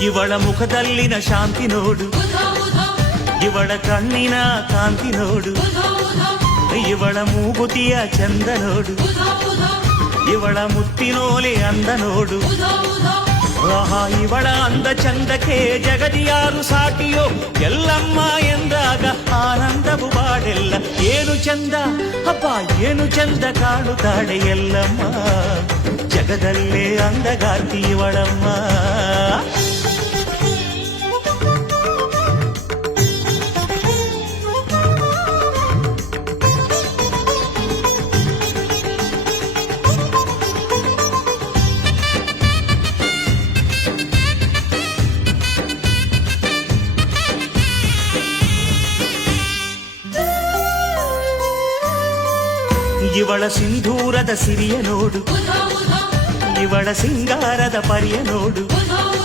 ಇವಳ ಮುಖದಲ್ಲಿನ ಶಾಂತಿ ನೋಡು, ಇವಳ ಕಣ್ಣಿನ ಕಾಂತಿ ನೋಡು, ಇವಳ ಮೂಗುತಿಯ ಚಂದ ನೋಡು, ಇವಳ ಮುತ್ತಿನೋಲೆ ಅಂದ ನೋಡು. ಆಹಾ, ಇವಳ ಅಂದ ಚಂದಕ್ಕೆ ಜಗದಿಯಾರು ಸಾಟಿಯೋ, ಎಲ್ಲಮ್ಮ ಎಂದಾಗ ಆನಂದವು ಬಾಡೆಲ್ಲ. ಏನು ಚಂದ ಹಬ್ಬ, ಏನು ಚಂದ ಕಾಣುತ್ತಾಳೆ ಎಲ್ಲಮ್ಮ, ಜಗದಲ್ಲೇ ಅಂದಗಾರ್ತಿ ಇವಳಮ್ಮ. ಇವಳ ಸಿಂಧೂರದ ಸಿರಿಯ ನೋಡು, ಇವಳ ಸಿಂಗಾರದ ಪರಿಯ ನೋಡು,